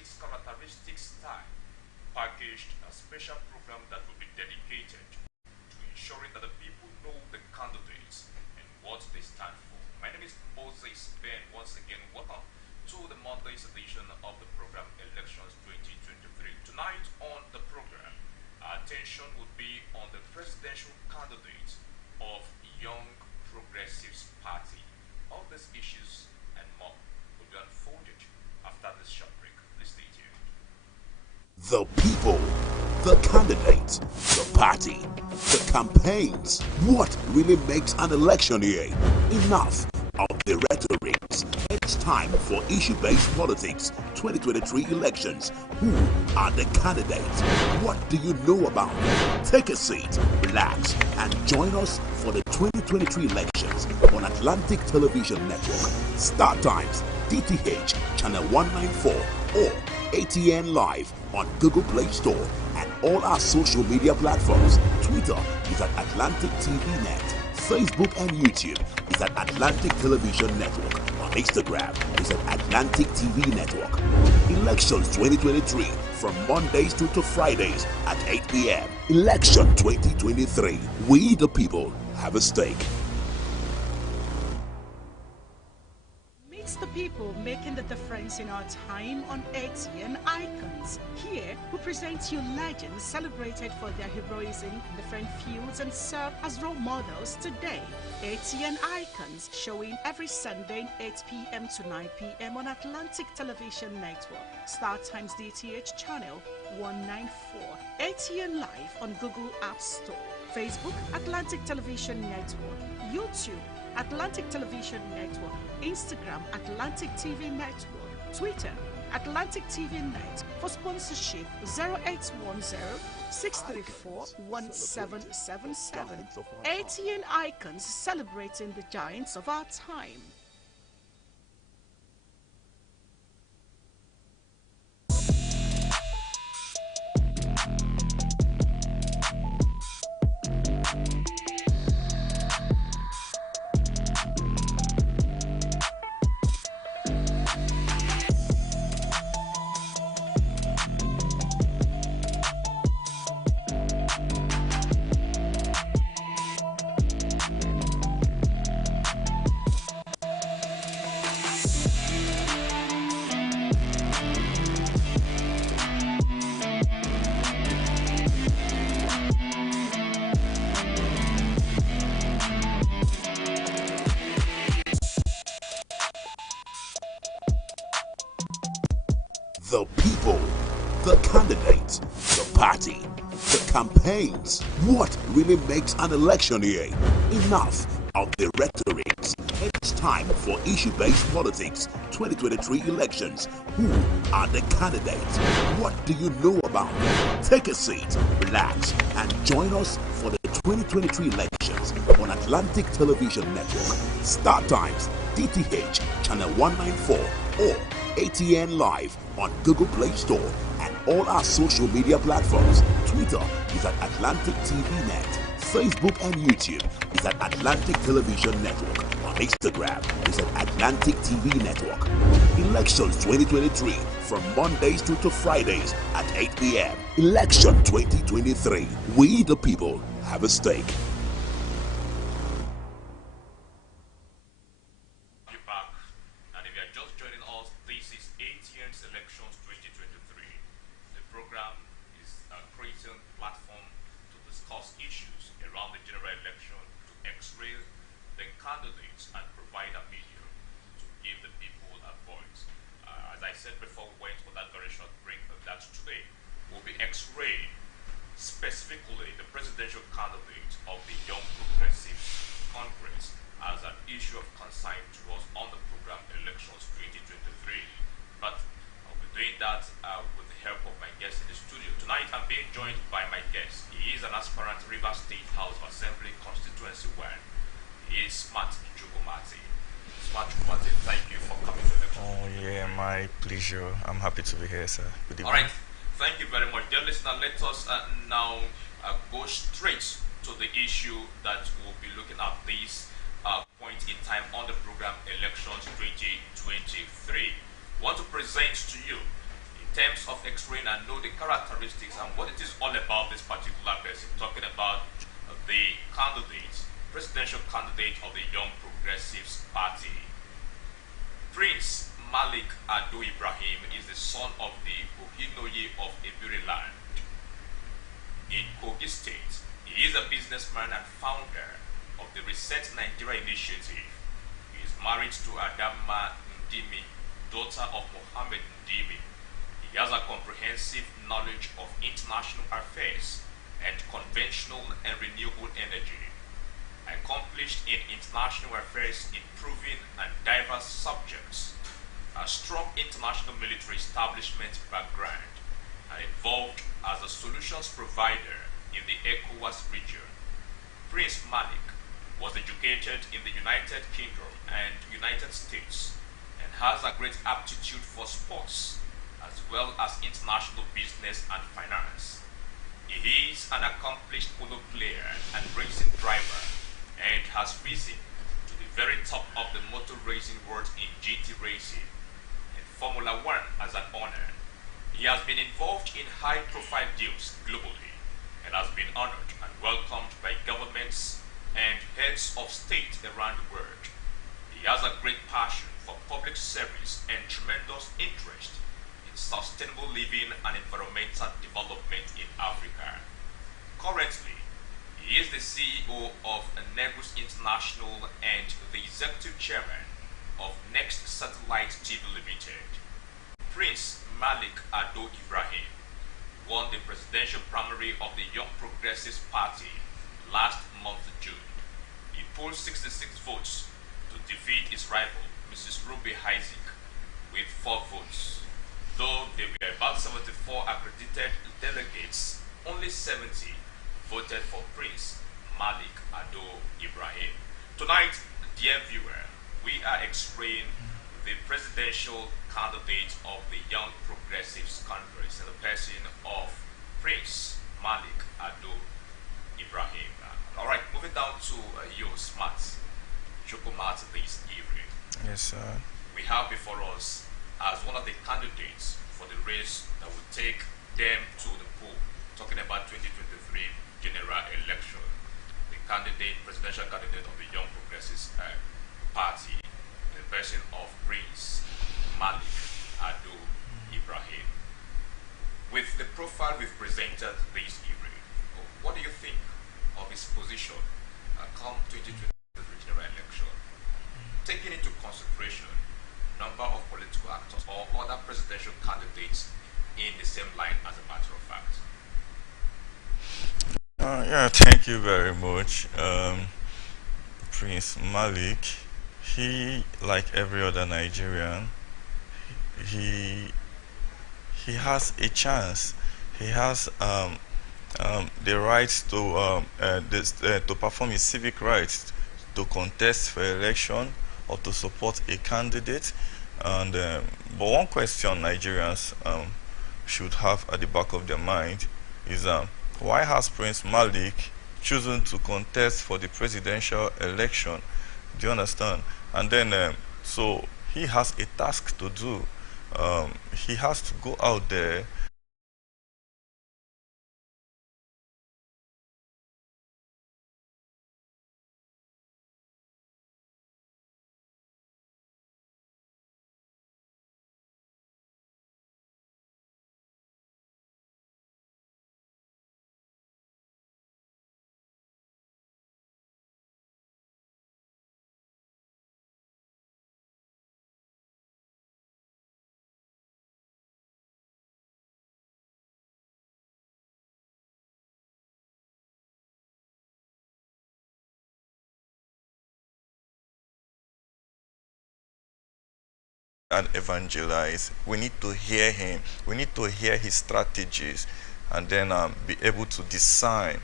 its characteristic style, packaged a special program that will be dedicated to ensuring that the people know the candidates and what they stand for. My name is Moses Ben. Once again, welcome to the Monday's edition of the program Elections 2023. Tonight on the program, our attention will be on the presidential candidate of Young Progressives Party. All these issues and more will be unfolded after this short break. Please stay tuned. The people, the candidates, the party, the campaigns. What really makes an election year? Enough of the rhetorics. It's time for issue-based politics. 2023 elections. Who are the candidates? What do you know about them? Take a seat, relax, and join us for the 2023 elections on Atlantic Television Network, StarTimes, DTH, Channel 194, or ATN Live on Google Play Store and all our social media platforms. Twitter is at Atlantic TV Net. Facebook and YouTube is at Atlantic Television Network. On Instagram is at Atlantic TV Network. Elections 2023 from Mondays to Fridays at 8 p.m. Election 2023. We the people have a stake. It's the people making the difference in our time on ATN Icons. Here, we present you legends celebrated for their heroism in different fields and serve as role models today. ATN Icons, showing every Sunday 8 p.m. to 9 p.m. on Atlantic Television Network, StarTimes DTH Channel 194, ATN Live on Google App Store, Facebook Atlantic Television Network, YouTube Atlantic Television Network, Instagram Atlantic TV Network, Twitter Atlantic TV Net. For sponsorship 0810-634-1777. ATN Icons, celebrating the giants of our time. The people, the candidates, the party, the campaigns. What really makes an election year? Enough of the rhetorics. It's time for issue-based politics. 2023 elections. Who are the candidates? What do you know about them? Take a seat, relax, and join us for the 2023 elections on Atlantic Television Network, StarTimes, DTH, Channel 194, or ATN Live on Google Play Store and all our social media platforms. Twitter is at Atlantic TV Net. Facebook and YouTube is at Atlantic Television Network. On Instagram is at Atlantic TV Network. Elections 2023 from Mondays to Fridays at 8 p.m. Election 2023. We the people have a stake. Elections 2023. The program is creating a platform to discuss issues around the general election, to x-ray the candidates and provide a medium to give the people a voice. As I said before we went for that very short break, that today will be x-ray specifically the presidential candidate of the Young Progressives Congress as an issue of concern to us on the program Elections 2023. But doing that with the help of my guest in the studio. Tonight I'm being joined by my guest. He is an aspirant River State House of Assembly Constituency 1. He is Smart Jugumati. Smart Jugumati, thank you for coming to the election. Oh yeah, my pleasure. I'm happy to be here, sir. Good evening. Alright, thank you very much. Dear listener, let us now go straight to the issue that we'll be looking at this point in time on the program Elections 2023. Want to present to you a of X-ray and know the characteristics and what it is all about this particular person. Talking about the candidate, presidential candidate of the Young Progressives Party. Prince Malik Ado Ibrahim is the son of the Ohinoye of Eburiland in Kogi State. He is a businessman and founder of the Reset Nigeria Initiative. He is married to Adama Ndimi, daughter of Mohammed Ndimi. He has a comprehensive knowledge of international affairs and conventional and renewable energy. Accomplished in international affairs in proven and diverse subjects, a strong international military establishment background, and involved as a solutions provider in the ECOWAS region. Prince Malik was educated in the United Kingdom and United States and has a great aptitude for sports as well as international business and finance. He is an accomplished polo player and racing driver and has risen to the very top of the motor racing world in GT racing and Formula One as an honor. He has been involved in high-profile deals globally and has been honored and welcomed by governments and heads of state around the world. He has a great passion for public service and tremendous interest in sustainable living and environmental development in Africa. Currently, he is the CEO of Negus International and the executive chairman of Next Satellite TV Limited. Prince Malik Ado Ibrahim won the presidential primary of the Young Progressives Party last month June. He polled 66 votes to defeat his rival, Mrs. Ruby Isaac, with 4 votes. Though there were about 74 accredited delegates, only 70 voted for Prince Malik Ado Ibrahim. Tonight, dear viewer, we are explaining the presidential candidate of the Young Progressives Congress in the person of Prince Malik Ado Ibrahim. All right, moving down to your smart Chocomat this evening. Yes, sir. We have before us as one of the candidates for the race that will take them to the poll, talking about 2023 general election, the presidential candidate of the Young Progressives Party, the person of Prince Malik Ado Ibrahim. With the profile we've presented this evening, what do you think of his position come 2023 general election, taking into consideration number of political actors or other presidential candidates in the same line, as a matter of fact? Yeah, thank you very much. Prince Malik, he, like every other Nigerian, he he has a chance. He has the right to perform his civic rights, to contest for election or to support a candidate. And but one question Nigerians should have at the back of their mind is why has Prince Malik chosen to contest for the presidential election? Do you understand? And then so he has a task to do. He has to go out there and evangelize. We need to hear him. We need to hear his strategies, and then be able to discern.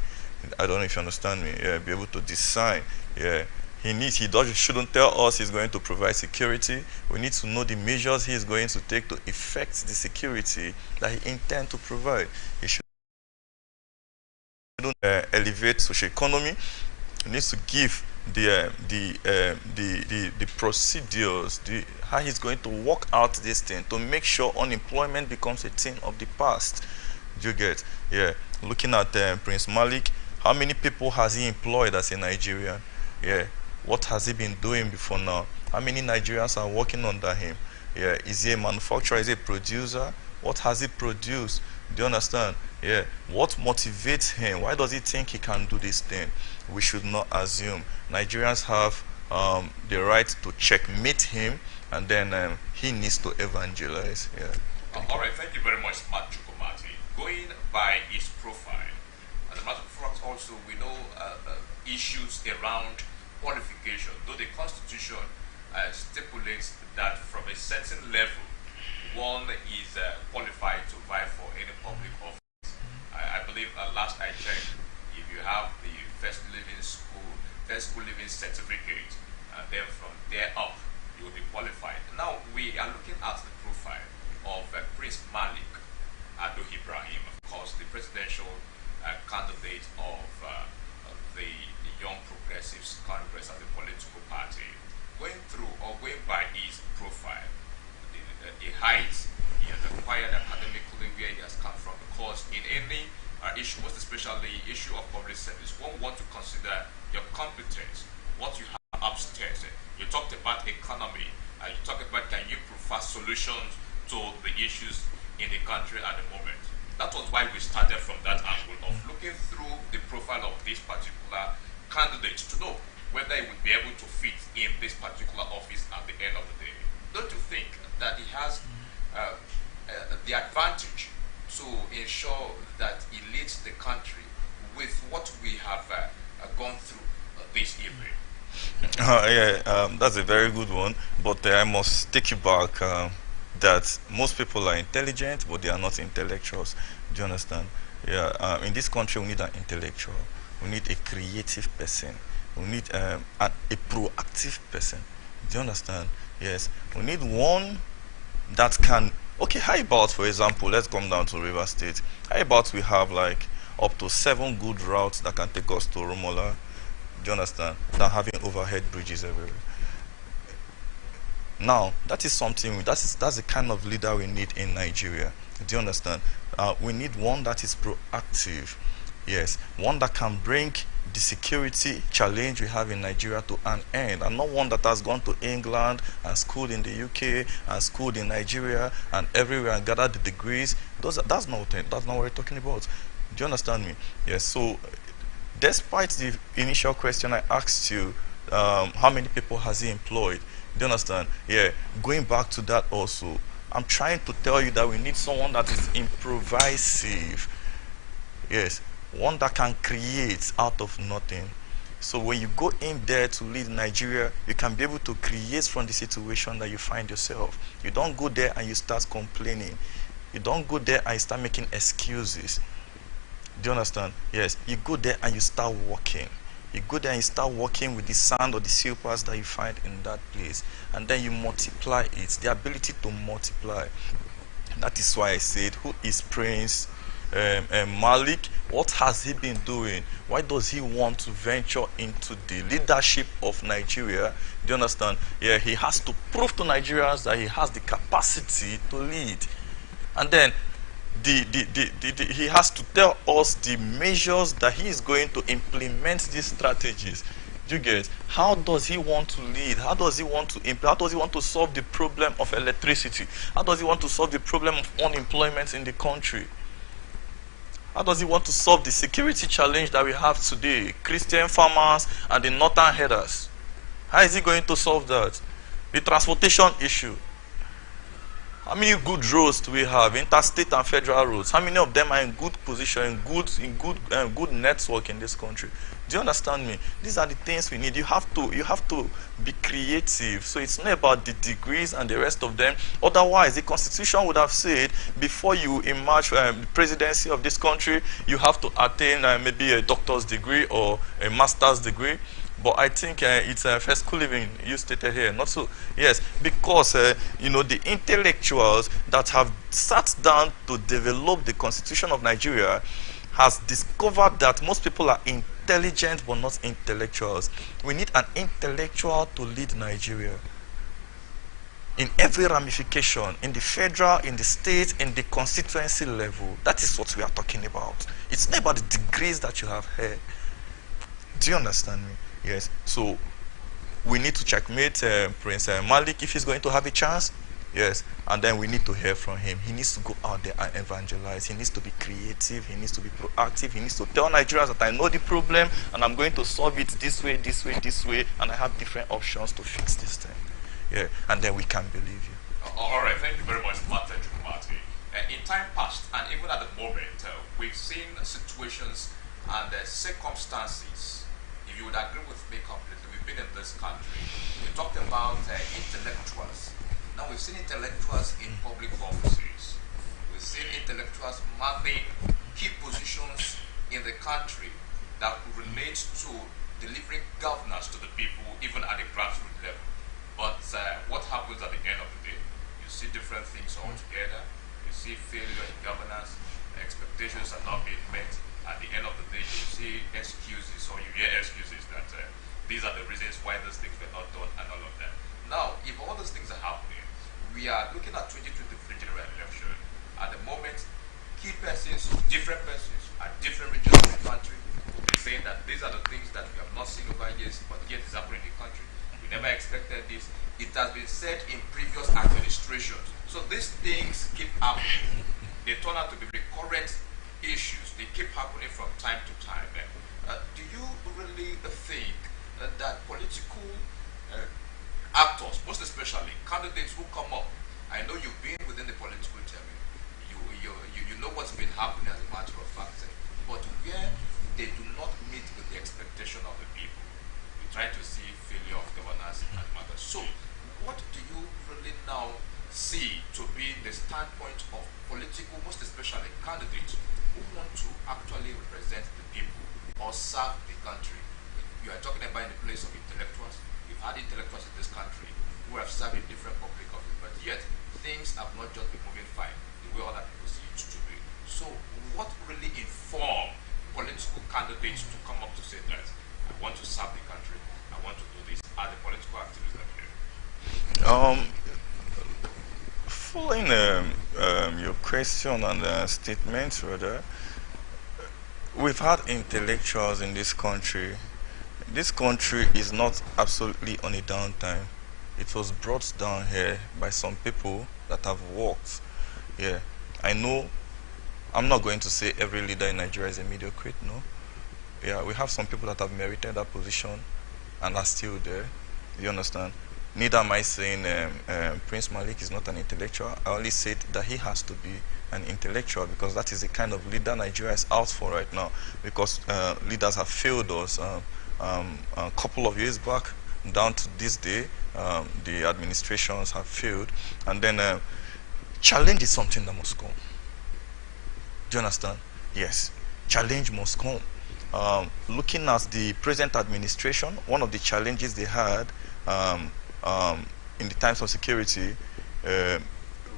I don't know if you understand me. Yeah, be able to discern. Yeah, shouldn't tell us he's going to provide security. We need to know the measures he is going to take to effect the security that he intends to provide. He shouldn't elevate social economy. He needs to give the procedures, how he's going to work out this thing to make sure unemployment becomes a thing of the past. Do you get? Yeah. Looking at Prince Malik, how many people has he employed as a Nigerian? Yeah. What has he been doing before now? How many Nigerians are working under him? Yeah. Is he a manufacturer? Is he a producer? What has he produced? Do you understand? Yeah. What motivates him? Why does he think he can do this thing? We should not assume. Nigerians have the right to checkmate him, and then he needs to evangelize. Yeah. All right, thank you very much, Matt Chukwumati. Going by his profile, as a matter of fact, also we know issues around qualification, though the Constitution stipulates that from a certain level, one is qualified to vie for any public office. I believe last I checked, if you have the first school living certificate, then from there up, you will be qualified. Now we are looking at the profile of Prince Malik Ado Ibrahim, of course, the presidential candidate of the Young Progressives Congress as a political party. Going through or going by his profile, the height he has acquired academically, where he has come from, because in any issue, most especially issue of public service, one want to consider your competence, what you have upstairs. You talked about economy, you talked about can you provide solutions to the issues in the country at the moment. That was why we started from that angle of looking through the profile of this particular candidate to know whether he would be able to fit in this particular office at the end of the day. Don't you think that he has the advantage to ensure that he leads the country with what we have gone through this evening? Yeah, that's a very good one. But I must take you back that most people are intelligent, but they are not intellectuals. Do you understand? Yeah. In this country, we need an intellectual. We need a creative person. We need a proactive person. Do you understand? Yes. We need one that can. Okay. How about, for example, let's come down to River State. How about we have like up to 7 good routes that can take us to Romola? Do you understand? Than having overhead bridges everywhere. Now, that is something, that's the kind of leader we need in Nigeria. Do you understand? We need one that is proactive. Yes, one that can bring the security challenge we have in Nigeria to an end, and not one that has gone to England and schooled in the UK and schooled in Nigeria and everywhere and gathered the degrees. That's not what we're talking about. Do you understand me? Yes. So, despite the initial question I asked you, how many people has he employed? Do you understand? Yeah. Going back to that also, I'm trying to tell you that we need someone that is improvisive. Yes. One that can create out of nothing. So when you go in there to lead Nigeria, you can be able to create from the situation that you find yourself. You don't go there and you start complaining. You don't go there and you start making excuses. Do you understand? Yes. You go there and you start working. You go there and you start working with the sand or the silvers that you find in that place. And then you multiply it. The ability to multiply. That is why I said, who is Prince Malik? What has he been doing? Why does he want to venture into the leadership of Nigeria? Do you understand? Yeah, he has to prove to Nigerians that he has the capacity to lead. And then he has to tell us the measures that he is going to implement these strategies. Do you get? How does he want to lead? How does he want to implement? How does he want to solve the problem of electricity? How does he want to solve the problem of unemployment in the country? How does he want to solve the security challenge that we have today? Christian farmers and the northern headers. How is he going to solve that? The transportation issue. How many good roads do we have, interstate and federal roads? How many of them are in good position, good network in this country? Do you understand me? These are the things we need. You have to be creative. So it's not about the degrees and the rest of them. Otherwise, the Constitution would have said before you emerge the presidency of this country, you have to attain maybe a doctor's degree or a master's degree. But I think it's first school living, you stated here, not so. Yes, because, the intellectuals that have sat down to develop the Constitution of Nigeria has discovered that most people are intelligent but not intellectuals. We need an intellectual to lead Nigeria in every ramification, in the federal, in the state, in the constituency level. That is what we are talking about. It's not about the degrees that you have here. Do you understand me? Yes. So we need to checkmate Prince Malik if he's going to have a chance. Yes. And then we need to hear from him. He needs to go out there and evangelize. He needs to be creative. He needs to be proactive. He needs to tell Nigerians that I know the problem and I'm going to solve it this way, this way, this way, and I have different options to fix this thing. Yeah. And then we can believe you. All right. Thank you very much, Martin. In time past, and even at the moment, we've seen situations and circumstances. If you would agree with me completely, we've been in this country. We talked about intellectuals. Now we've seen intellectuals in public offices. We've seen intellectuals manning key positions in the country that relate to delivering governance to the people, even at the grassroots level. But what happens at the end of the day? You see different things altogether. You see failure in governance. Expectations are not being met. At the end of the day, you see excuses, or you hear excuses that these are the reasons why these things were not done and all of that. Now, if all those things are happening, we are looking at 2023 general election. At the moment, key persons, different persons at different regions of the country, they're saying that these are the things that we have not seen over years, but yet is happening in the country. We never expected this. It has been said in previous administrations. So these things keep happening. They turn out to be recurrent issues. They keep happening from time to time. Do you really think that political actors, most especially candidates who come up, I know you've been within the political term, you know what's been happening as a matter of fact, but where they do not meet with the expectation of the people, we try to see failure of governance and matters. So what do you really now see to be the standpoint of political, most especially candidates who want to actually represent the people or serve the country? You are talking about in the place of intellectuals. We've had intellectuals in this country who have served in different public offices, but yet things have not just been moving fine the way other people see it to be. So what really inform political candidates to come up to say that I want to serve the country, I want to do this, are the political activists that here? Following your question and statement, rather, we've had intellectuals in this country. This country is not absolutely on a downtime. It was brought down here by some people that have worked. Yeah, I know. I'm not going to say every leader in Nigeria is a mediocre. No. Yeah, we have some people that have merited that position and are still there. Do you understand? Neither am I saying Prince Malik is not an intellectual. I only said that he has to be an intellectual because that is the kind of leader Nigeria is out for right now. Because leaders have failed us a couple of years back down to this day. The administrations have failed. And then challenge is something that must come. Do you understand? Yes. Challenge must come. Looking at the present administration, one of the challenges they had in the times of security,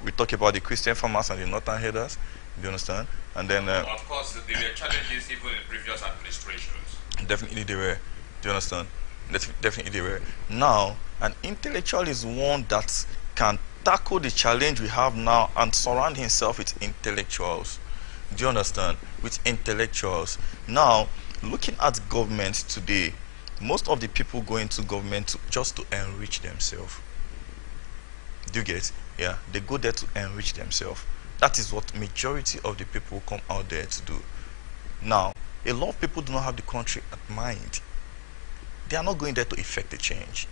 we talk about the Christian farmers and the northern headers. Do you understand? And then, of course, there were challenges even in previous administrations. Definitely they were. Do you understand? Definitely they were. Now, an intellectual is one that can tackle the challenge we have now and surround himself with intellectuals. Do you understand? With intellectuals. Now, looking at government today, most of the people go into government just to enrich themselves. Do you get? Yeah, they go there to enrich themselves. That is what majority of the people come out there to do. Now, a lot of people do not have the country at mind. They are not going there to effect a change.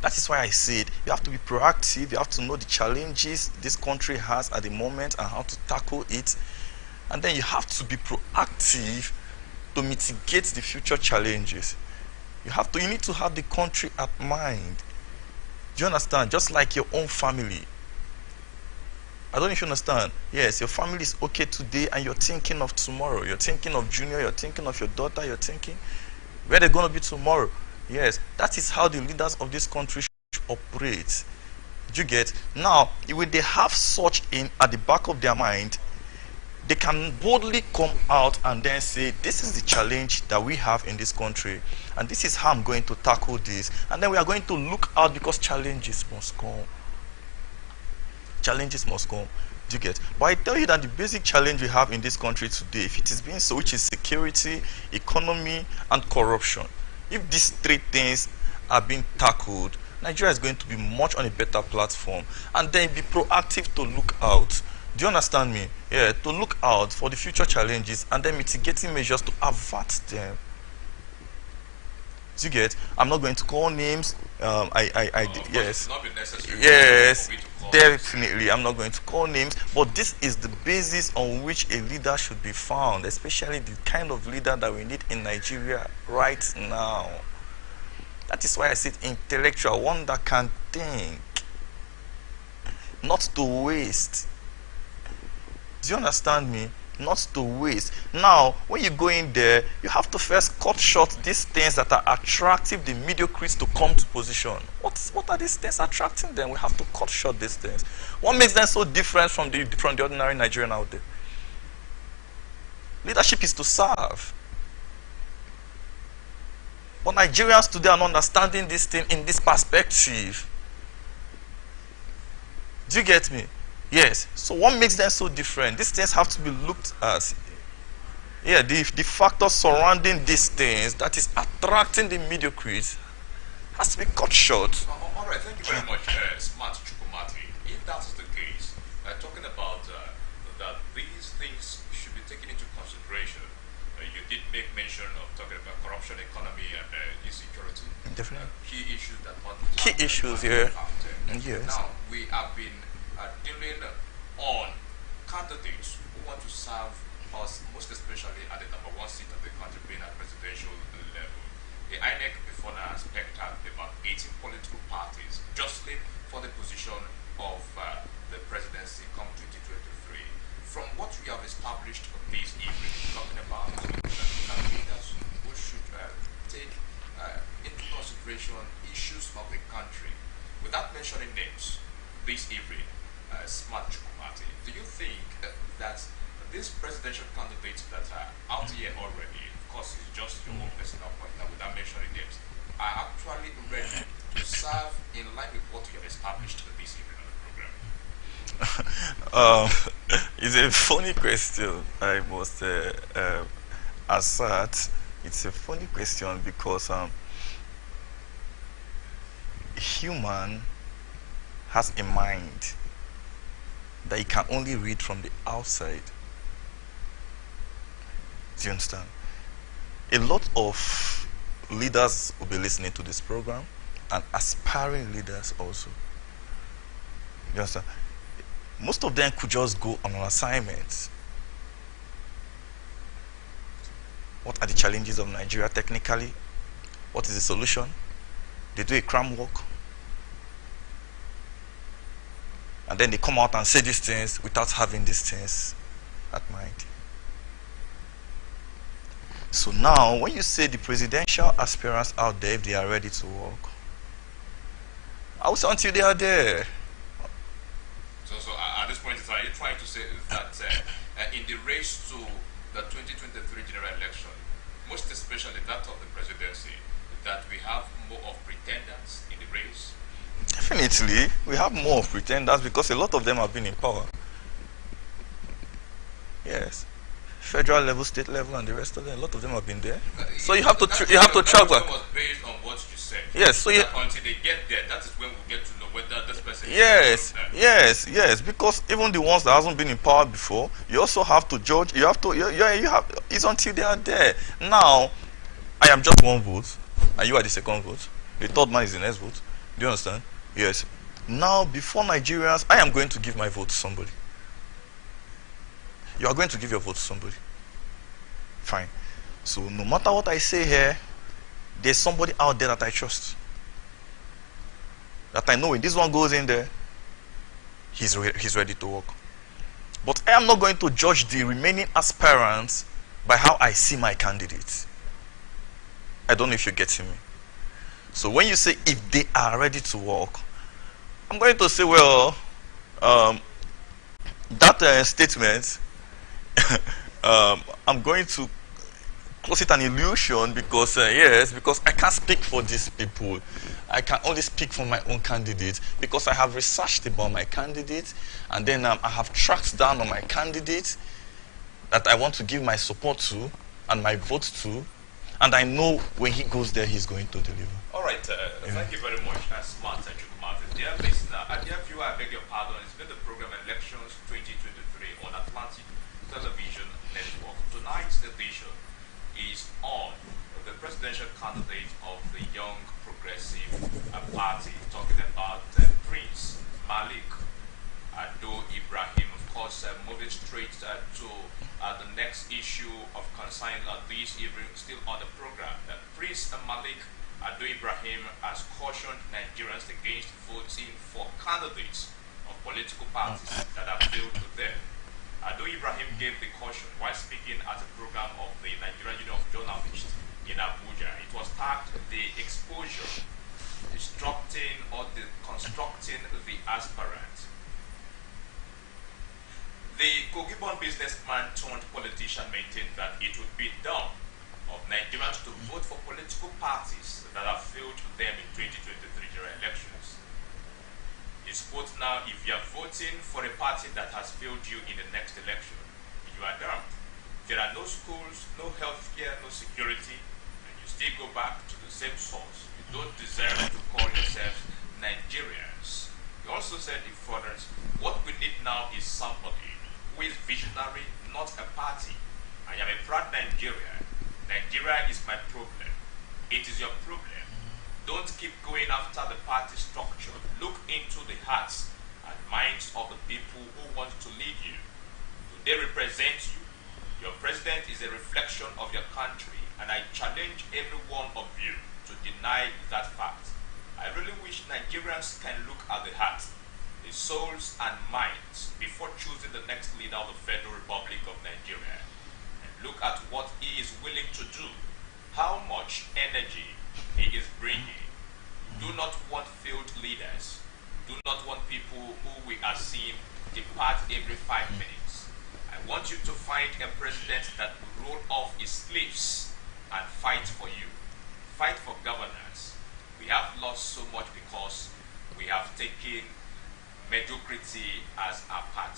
That is why I said you have to be proactive. You have to know the challenges this country has at the moment and how to tackle it. And then you have to be proactive to mitigate the future challenges. You need to have the country at mind. Do you understand? Just like your own family. I don't know if you understand. Yes, your family is okay today and you're thinking of tomorrow. You're thinking of Junior, you're thinking of your daughter, you're thinking where they're going to be tomorrow. Yes, that is how the leaders of this country should operate. Do you get? Now, when they have such in at the back of their mind, they can boldly come out and then say, this is the challenge that we have in this country, and this is how I'm going to tackle this. And then we are going to look out, because challenges must come. Challenges must come. Do you get? But I tell you that the basic challenge we have in this country today, if it is being so, which is security, economy, and corruption, if these three things are being tackled, Nigeria is going to be much on a better platform, and then be proactive to look out. Do you understand me? Yeah, to look out for the future challenges and then mitigating measures to avert them. Do you get? I'm not going to call names. Yes. Not be necessary Yes, for me to call definitely. I'm not going to call names, but this is the basis on which a leader should be found, especially the kind of leader that we need in Nigeria right now. That is why I said intellectual, one that can think, not to waste. Do you understand me? Not to waste. Now, when you go in there, you have to first cut short these things that are attractive the mediocres to come to position. What are these things attracting them? We have to cut short these things. What makes them so different from the ordinary Nigerian out there? Leadership is to serve. But Nigerians today are not understanding this thing in this perspective. Do you get me? Yes. So what makes them so different? These things have to be looked at. Yeah, the factors surrounding these things that is attracting the mediocres has to be cut short. All right, thank you very much, Smart Chukwumati. If that is the case, talking about that these things should be taken into consideration, you did make mention of talking about corruption, economy, and insecurity. Definitely. Key issues that Key issues here. Yes. Now, we have been dealing on candidates who want to serve us, most especially at the number one seat of the country, being at presidential level. The INEC before now has picked out about 18 political parties justly for the position of the presidency come 2023. From what we have established this evening, talking about leaders who should take into consideration issues of the country, without mentioning names, this evening, Smart Chukwumati, do you think that these presidential candidates that are out here already, of course it's just your own personal point now without mentioning names, are actually ready to serve in line with what you have established this evening on the program? It's a funny question, I must assert. It's a funny question because human has a mind that you can only read from the outside. Do you understand? A lot of leaders will be listening to this program, and aspiring leaders also. You understand? Most of them could just go on an assignment. What are the challenges of Nigeria technically? What is the solution? They do a cram work. And then they come out and say these things without having these things at mind. So now, when you say the presidential aspirants out there, if they are ready to work, I will say until they are there. So at this point, are you trying to say that in the race to the 2023 general election, most especially that of the presidency, that we have more of pretenders in the race? Definitely, we have more of pretenders because a lot of them have been in power. Yes, federal level, state level, and the rest of them. A lot of them have been there. So you have to track back. Was based on what you said. Yes. So you, until they get there, that is when we get to know whether this person. Yes. Because even the ones that hasn't been in power before, you also have to judge. You have to. You have. It's until they are there. Now, I am just one vote, and you are the second vote. The third man is the next vote. Do you understand? Yes. Now, before Nigerians, I am going to give my vote to somebody. You are going to give your vote to somebody. Fine. So, no matter what I say here, there's somebody out there that I trust. That I know when this one goes in there, he's ready to work. But I am not going to judge the remaining aspirants by how I see my candidates. I don't know if you're getting me. So when you say if they are ready to work, I'm going to say, well, that statement I'm going to close it an illusion because yes, because I can't speak for these people. I can only speak for my own candidate because I have researched about my candidate, and then I have tracked down on my candidate that I want to give my support to and my vote to, and I know when he goes there, he's going to deliver. All right, thank you very much, Smart and Chukwumate. Dear listener, dear viewer, I beg your pardon. It's been the program Elections 2023 on Atlantic Television Network. Tonight's edition is on the presidential candidate of the Young Progressive Party, talking about Prince Malik Ado Ibrahim. Of course, moving straight to the next issue of concern this evening, still on the program. Prince Malik Ado Ibrahim has cautioned Nigerians against voting for candidates of political parties that have failed to them. Ado Ibrahim gave the caution while speaking at a program of the Nigerian Union of Journalists in Abuja. It was tagged the exposure, destructing or constructing the aspirant. The Kogi-born businessman turned politician maintained that it would be dumb of Nigerians to vote for political parties that have failed them in 2023 general elections. His quote now: if you are voting for a party that has failed you in the next election, you are dumb. There are no schools, no health care, no security, and you still go back to the same source. You don't deserve to call yourselves Nigerians. He also said in furtherance, what we need now is somebody who is visionary, not a party. I am a proud Nigerian. Nigeria is my problem. It is your problem. Don't keep going after the party structure. Look into the hearts and minds of the people who want to lead you. Do they represent you? Your president is a reflection of your country, and I challenge every one of you to deny that fact. I really wish Nigerians can look at the heart, the souls and minds before choosing the next leader of the Federal Republic of Nigeria, and look at what he is willing to do, how much energy he is bringing. Do not want failed leaders. Do not want people who we are seeing depart every 5 minutes. I want you to find a president that will roll off his sleeves and fight for you. Fight for governance. We have lost so much because we have taken mediocrity as our part.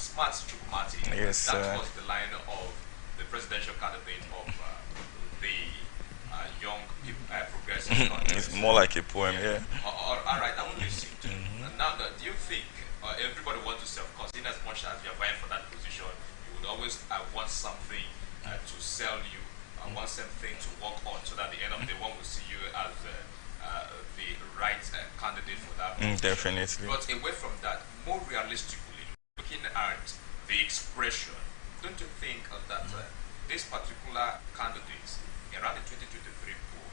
Smart Chukwumate, Yes, that was the line of the presidential candidate of the Young Progressive Congress. It's more like a poem, yeah. All right, I will listen to. Now, do you think everybody wants to sell? Because in as much as you're vying for that position, you would always want something to sell you, want something to work on, so that at the end of the day, one will see you as the right candidate for that position. Definitely. But away from that, more realistically, looking at the expression, don't you think that this particular candidate around the 2023 poll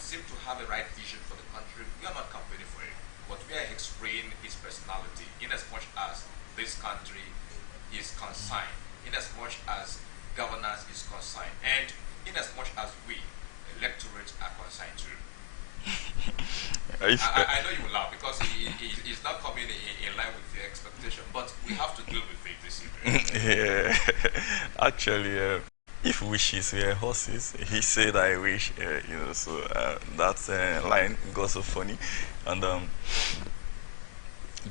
seem to have a right vision for the country? We are not campaigning for it, but we are expressing his personality in as much as this country is concerned, in as much as governance is concerned, and in as much as we, electorate, are concerned too. I know you will laugh because he's not coming in line with your expectation, but we have to deal with it this evening. Yeah, actually, if wishes were horses, he said, "I wish." So that line got so funny, and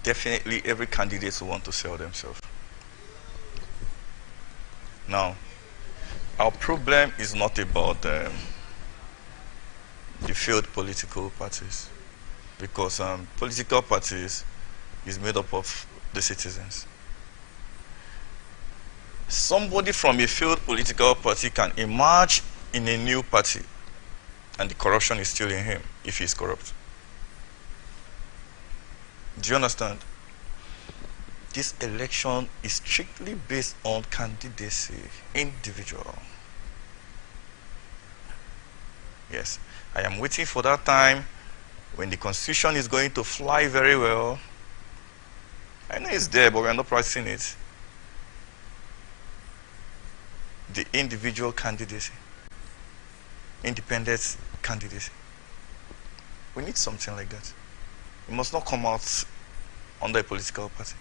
definitely every candidate will want to sell themselves. Now, our problem is not about the failed political parties, because political parties is made up of the citizens. Somebody from a failed political party can emerge in a new party, and the corruption is still in him if he's corrupt. Do you understand? This election is strictly based on candidacy, individual. Yes, I am waiting for that time when the constitution is going to fly very well. I know it's there, but we're not practicing it. The individual candidacy, independent candidacy. We need something like that. It must not come out under a political party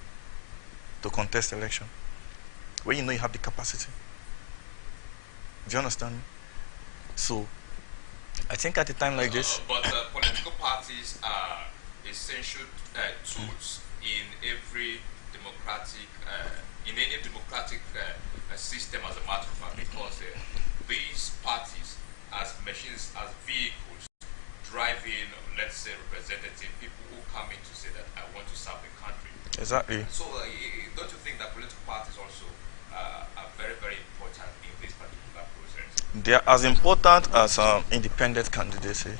to contest election. when you know you have the capacity. Do you understand me? So, I think at a time like this, But political parties are essential tools in every democratic, in any democratic system, as a matter of fact, because these parties, as machines, as vehicles, driving, let's say, representative people who come in to say that I want to serve the country. exactly. So, don't you think that political parties also are very, very important in this particular process? They are as important as independent candidacy.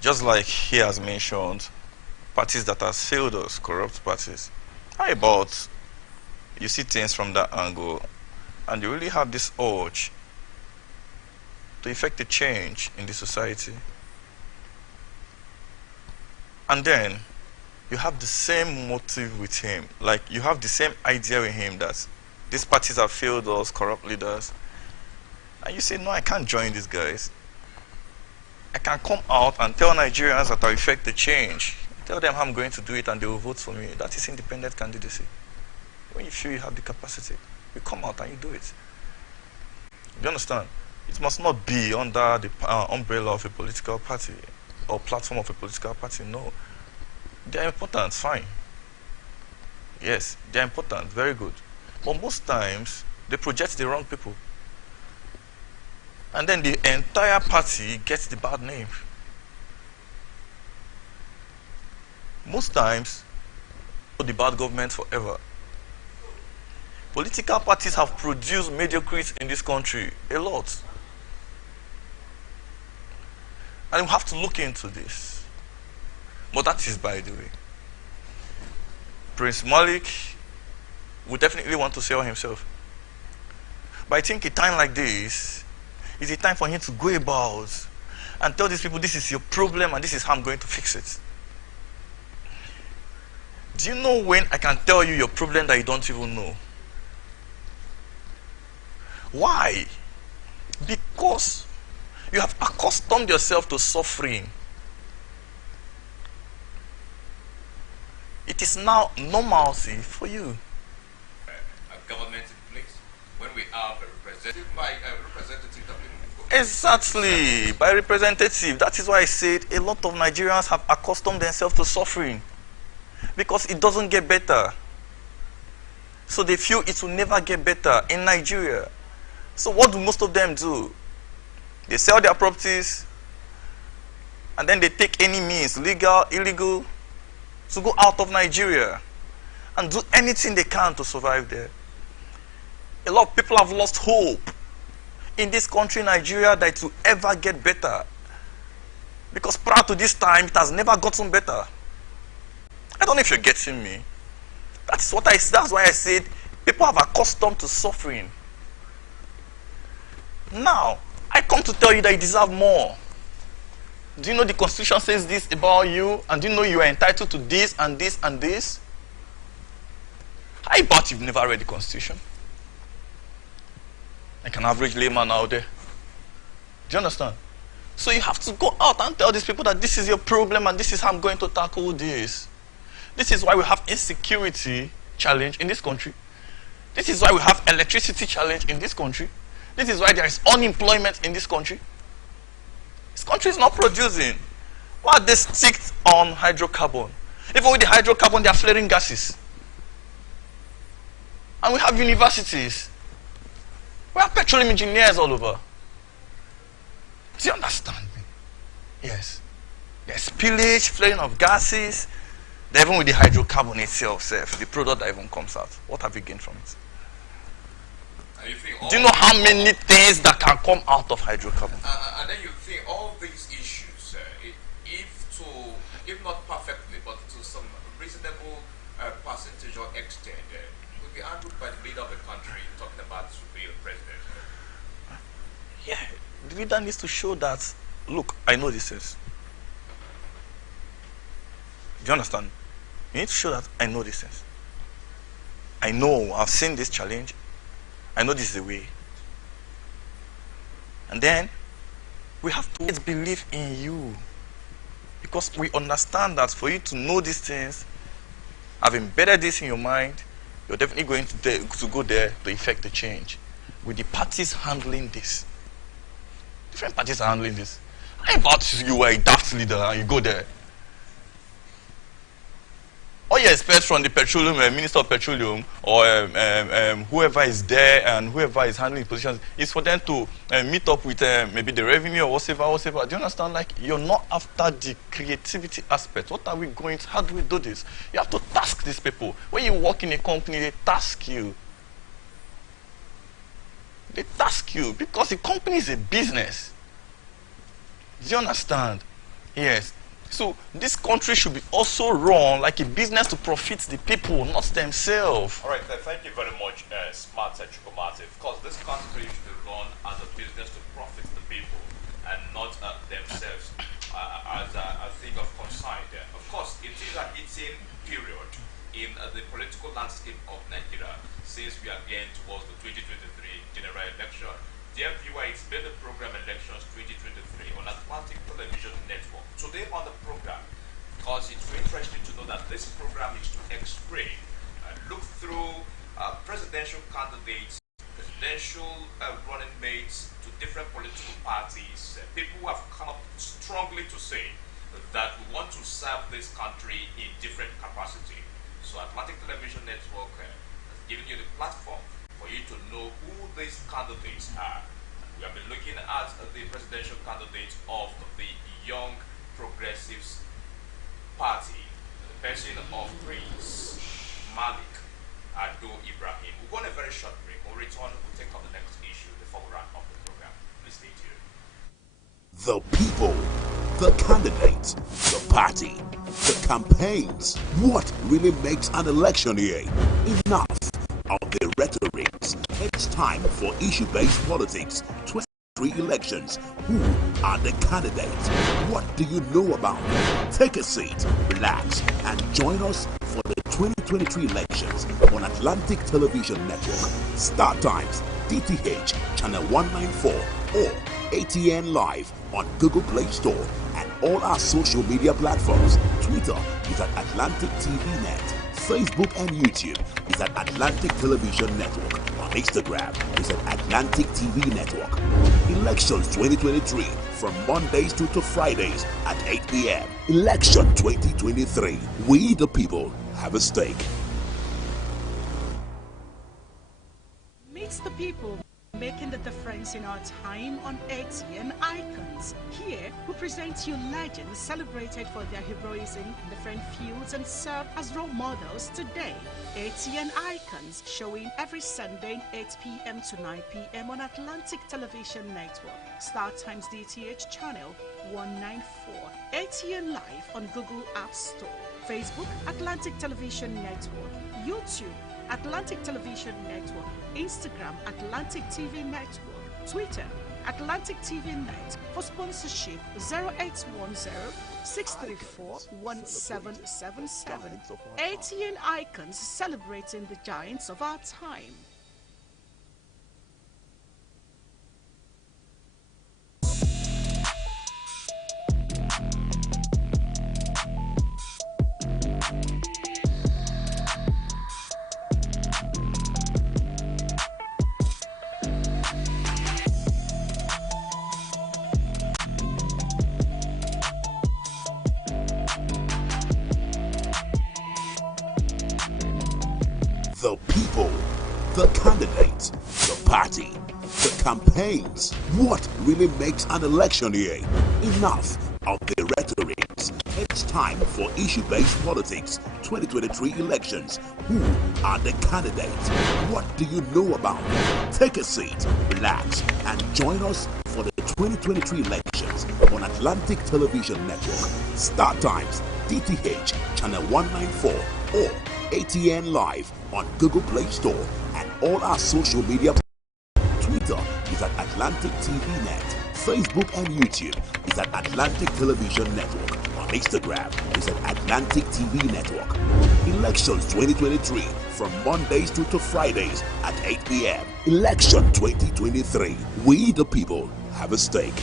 Just like he has mentioned, parties that have failed us, corrupt parties. How about you see things from that angle and you really have this urge to effect a change in the society? And then you have the same motive with him, like you have the same idea with him that these parties have failed us, corrupt leaders, and you say, no, I can't join these guys. I can come out and tell Nigerians that I effect the change. Tell them how I'm going to do it and they will vote for me. That is independent candidacy. When you feel you have the capacity, you come out and you do it. Do you understand? It must not be under the umbrella of a political party or platform of a political party. No. They are important, fine. Yes, they are important, very good. But most times, they project the wrong people. And then the entire party gets the bad name. Most times, the bad government forever. Political parties have produced mediocrities in this country a lot. And we have to look into this. But that is by the way. Prince Malik would definitely want to sell himself. But I think a time like this is a time for him to go about and tell these people, this is your problem and this is how I'm going to fix it. Do you know when I can tell you your problem that you don't even know? Why? Because you have accustomed yourself to suffering. It is now normalcy for you. A government in place, when we have a representative that people Exactly, by representative. That is why I said a lot of Nigerians have accustomed themselves to suffering because it doesn't get better. So they feel it will never get better in Nigeria. So what do most of them do? They sell their properties and then they take any means, legal, illegal, to go out of Nigeria and do anything they can to survive there. A lot of people have lost hope in this country, Nigeria, that it will ever get better. Because prior to this time, it has never gotten better. I don't know if you're getting me. That's why I said people have accustomed to suffering. Now, I come to tell you that you deserve more. Do you know the Constitution says this about you? And do you know you are entitled to this and this and this? How about you've never read the Constitution? Like an average layman out there. Do you understand? So you have to go out and tell these people that this is your problem and this is how I'm going to tackle this. This is why we have insecurity challenge in this country. This is why we have electricity challenge in this country. This is why there is unemployment in this country. This country is not producing. Why are they sticked on hydrocarbon? Even with the hydrocarbon, they are flaring gases. And we have universities. We have petroleum engineers all over. Do you understand me? Yes. There's spillage, flaring of gases. Then even with the hydrocarbon itself, the product that even comes out. What have you gained from it? Do you know how many things that can come out of hydrocarbon? And then you think all these issues, if not perfectly, but to some reasonable percentage or extent, will be handled by the leader of the country talking about to be a president. Yeah, the leader needs to show that, look, I know this is. Do you understand? You need to show that I know this is. I know, I've seen this challenge. I know this is the way. And then, we have to always believe in you. Because we understand that for you to know these things, I've embedded this in your mind, You're definitely going to go there to effect a change. With the parties handling this, different parties are handling this. How about you were a daft leader and you go there? All you expect from the petroleum minister of petroleum or whoever is there and whoever is handling positions is for them to meet up with maybe the revenue or whatever. Do you understand? Like, you're not after the creativity aspect. What are we going to, how do we do this? You have to task these people. When you work in a company, they task you. They task you because the company is a business. Do you understand? Yes. So this country should be also run like a business to profit the people, not themselves. All right, thank you very much, Smart Chukwumate. Of course, this country should be run as a business to profit the people and not themselves as a thing of concern. Of course, it is an eating period in the political landscape of Nigeria since we are getting towards the 2023 general election. Dear viewer, it's been the program Elections 2023 on Atlantic Television Network. Today on the program, because it's very interesting to know that this program is to x-ray, look through presidential candidates, presidential running mates to different political parties, people who have come up strongly to say that we want to serve this country in different capacity. So Atlantic Television Network has given you the platform for you to know who these candidates are. We have been looking at the presidential candidate of the Young Progressives Party, the person of Prince Malik Ado Ibrahim. We'll go on a very short break. We'll return, we'll take up the next issue before we wrap up the program. Please stay tuned. The people, the candidates, the party, the campaigns. What really makes an election here? Enough of the rhetorics. It's time for issue-based politics. 23 elections. Who are the candidates? What do you know about them? Take a seat, relax, and join us for the 2023 elections on Atlantic Television Network, StarTimes, DTH, Channel 194, or ATN Live on Google Play Store and all our social media platforms. Twitter is at Atlantic TV Net. Facebook and YouTube is at Atlantic Television Network. On Instagram is at Atlantic TV Network. Elections 2023 from Mondays to Fridays at 8 p.m. Election 2023. We the people have a stake. Meet the people making the difference in our time on ATN Icons. Here, we present you legends celebrated for their heroism in different fields and serve as role models today. ATN Icons, showing every Sunday 8 p.m. to 9 p.m. on Atlantic Television Network, StarTimes DTH Channel 194, ATN Live on Google App Store, Facebook Atlantic Television Network, YouTube Atlantic Television Network, Instagram Atlantic TV Network, Twitter Atlantic TV Net. For sponsorship 0810-634-1777. ATN Icons, celebrating the giants of our time. The people, the candidates, the party, the campaigns. What really makes an election here? Enough of the rhetorics. It's time for issue-based politics. 2023 elections. Who are the candidates? What do you know about them? Take a seat, relax, and join us for the 2023 elections on Atlantic Television Network, StarTimes, DTH, Channel 194, or ATN Live on Google Play Store and all our social media. Twitter is at Atlantic TV Net. Facebook and YouTube is at Atlantic Television Network. On Instagram is at Atlantic TV Network. Elections 2023 from Mondays to Fridays at 8 p.m. Election 2023. We the people have a stake.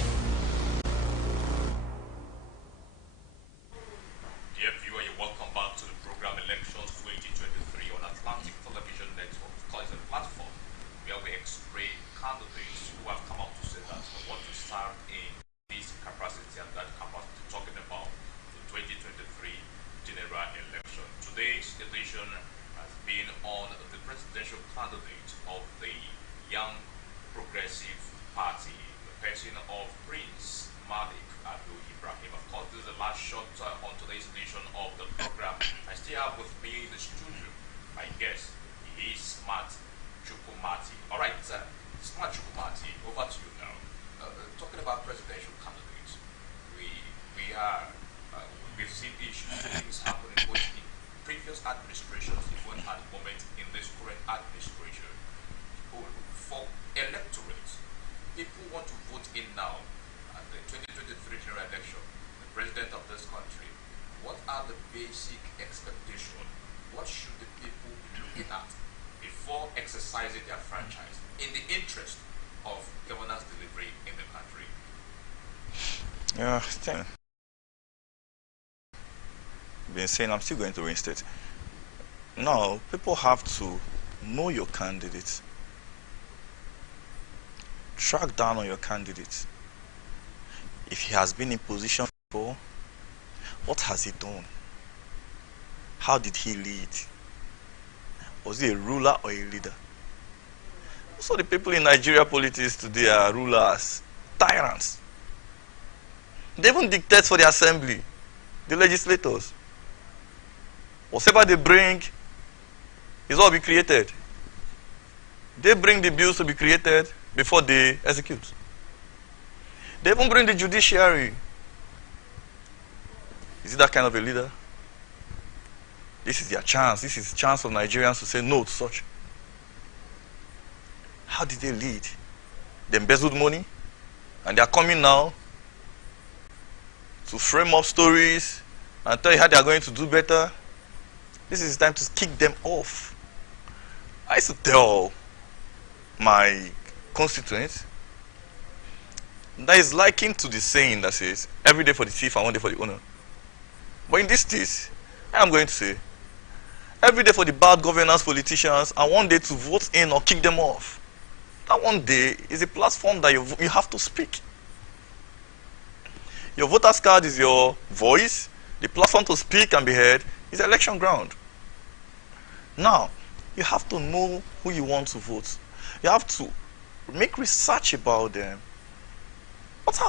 Dear viewer, you're welcome back to the program Elections 2023 on Atlantic Television with me in the studio, my guest, he is Smart Chukwumati. All right, Smart Chukwumati, over to you now. Talking about presidential candidates, we we are we've seen issues, things happening both in previous administrations, even at the moment in this current administration. For electorates, people want to vote in now at the 2023 general election, the president of this country. What are the basic expectations? What should the people be looking at before exercising their franchise in the interest of governance delivery in the country? Yeah, been saying I'm still going to reinstate. Now, people have to know your candidate, track down on your candidate. If he has been in position before, what has he done? How did he lead? Was he a ruler or a leader? So the people in Nigeria politics today are rulers, tyrants. They even dictate for the assembly, the legislators. Whatever they bring is what will be created. They bring the bills to be created before they execute. They even bring the judiciary. Is it that kind of a leader? This is their chance. This is the chance of Nigerians to say no to such. How did they lead? They embezzled money, and they are coming now to frame up stories and tell you how they are going to do better. This is time to kick them off. I used to tell my constituents that is likened to the saying that says, every day for the thief and one day for the owner. But in this case, I am going to say, every day for the bad governance politicians and one day to vote in or kick them off. That one day is a platform that you have to speak. Your voter's card is your voice. The platform to speak and be heard is the election ground. Now, you have to know who you want to vote. You have to make research about them.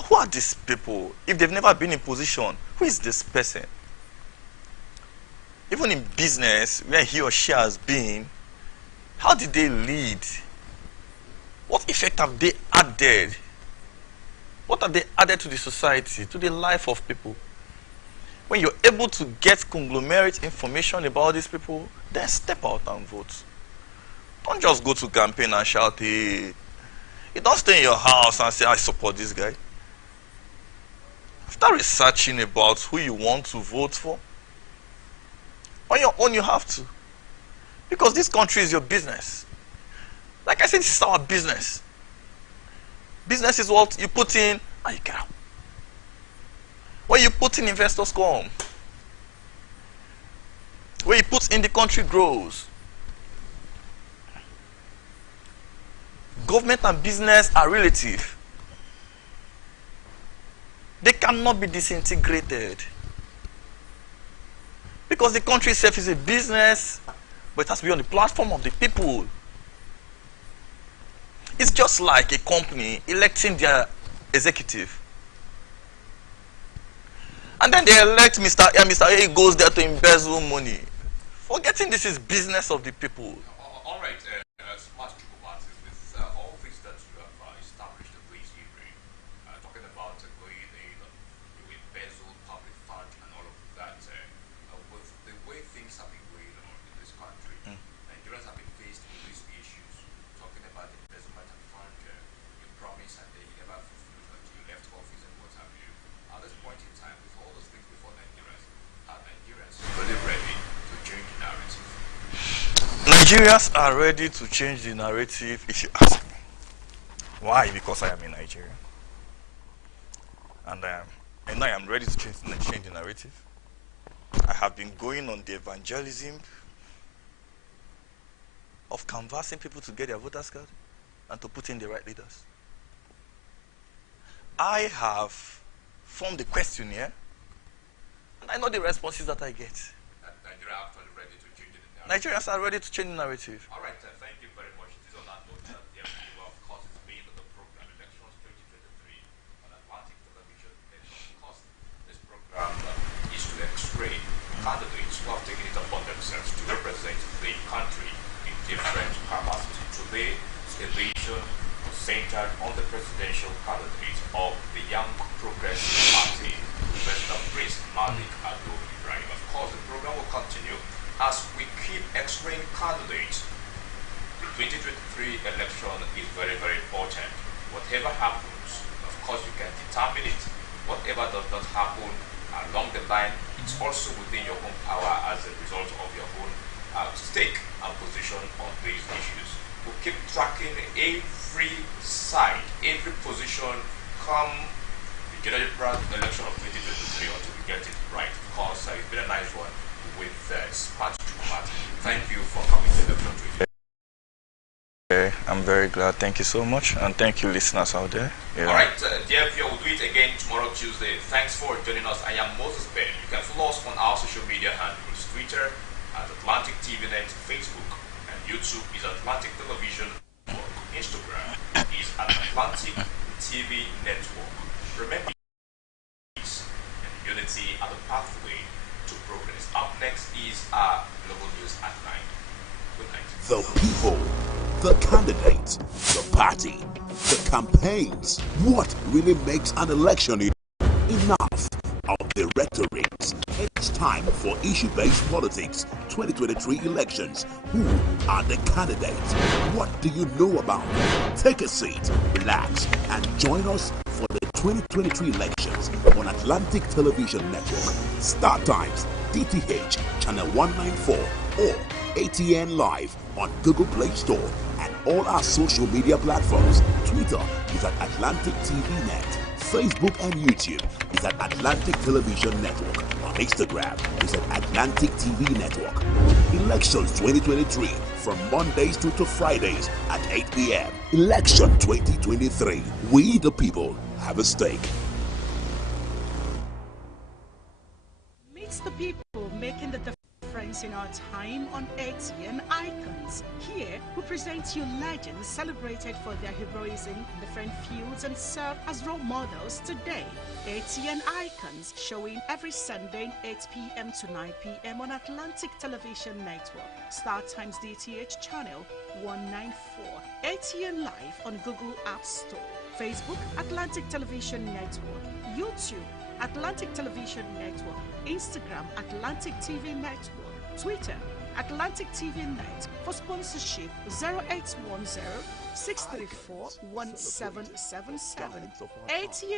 Who are these people? If they've never been in position, who is this person? Even in business, where he or she has been, how did they lead? What effect have they added? What have they added to the society, to the life of people? When you're able to get conglomerate information about these people, then step out and vote. Don't just go to campaign and shout, hey. You don't stay in your house and say, I support this guy. After researching about who you want to vote for, on your own you have to. Because this country is your business. Like I said, this is our business. Business is what you put in and you get out. When you put in, investors come. When you put in, the country grows. Government and business are relative. They cannot be disintegrated. Because the country itself is a business, but it has to be on the platform of the people. It's just like a company electing their executive. And then they elect Mr. A. Mr. A goes there to embezzle money. Forgetting this is business of the people. All right, Smart Chukwumati, with all things that you have established in this evening, talking about going in, you embezzle public fund and all of that, with the way things have been going on in this country, Nigerians have been faced with these issues, talking about embezzlement and fund, you promise and then you never fulfill until you left office and what have you. At this point in time, with all those things before Nigerians, are Nigerians really ready to change the narrative? Nigerians are ready to change the narrative, if you ask me. Why? Because I am in Nigeria. And I am ready to change the narrative. I have been going on the evangelism of canvassing people to get their voters card and to put in the right leaders. I have formed a questionnaire, and I know the responses that I get. Nigeria actually ready to change the narrative? Nigerians are ready to change the narrative. All right, thank you very much. It is on that note that the MPU, of course, is being on the program Elections 2023 on Atlantic Television. And of course, this program is to x-ray candidates who have taken it upon themselves X-ray candidates. The 2023 election is very, very important. Whatever happens, of course you can determine it. Whatever does not happen along the line, it's also within your own power as a result of your own stake and position on these issues. We'll keep tracking every side, every position come the general election of 2023 until we get it right. Of course, it's been a nice one with Smart Diplomat. Thank you for coming to the election. Okay, I'm very glad. Thank you so much, and thank you, listeners out there. Yeah. All right, dear viewer, we'll do it again tomorrow, Tuesday. Thanks for joining us. I am Moses Ben. You can follow us on our social media handles: Twitter at Atlantic TV Net, Facebook and YouTube is Atlantic Television Network, Instagram is at Atlantic TV Network. Remember, peace and unity are the pathway to progress. Up next is our Global News at 9. Good night. The people, the candidates, the party, the campaigns. What really makes an election? Enough of the rhetorics. It's time for issue-based politics. 2023 elections. Who are the candidates? What do you know about them? Take a seat, relax, and join us for the 2023 elections on Atlantic Television Network, StarTimes, DTH, Channel 194, or ATN Live on Google Play Store and all our social media platforms. Twitter is at Atlantic TV Net. Facebook and YouTube is at Atlantic Television Network. On Instagram is at Atlantic TV Network. Elections 2023 from Mondays to Fridays at 8 p.m. Election 2023. We the people have a stake. Meets the people making the difference in our time on ATN Icons. Here, we present you legends celebrated for their heroism in different fields and serve as role models today. ATN Icons, showing every Sunday 8 p.m. to 9 p.m. on Atlantic Television Network, StarTimes DTH Channel 194, ATN Live on Google App Store, Facebook Atlantic Television Network, YouTube Atlantic Television Network, Instagram Atlantic TV Network, Twitter Atlantic TV Net. For sponsorship 0810 634 1777. ATN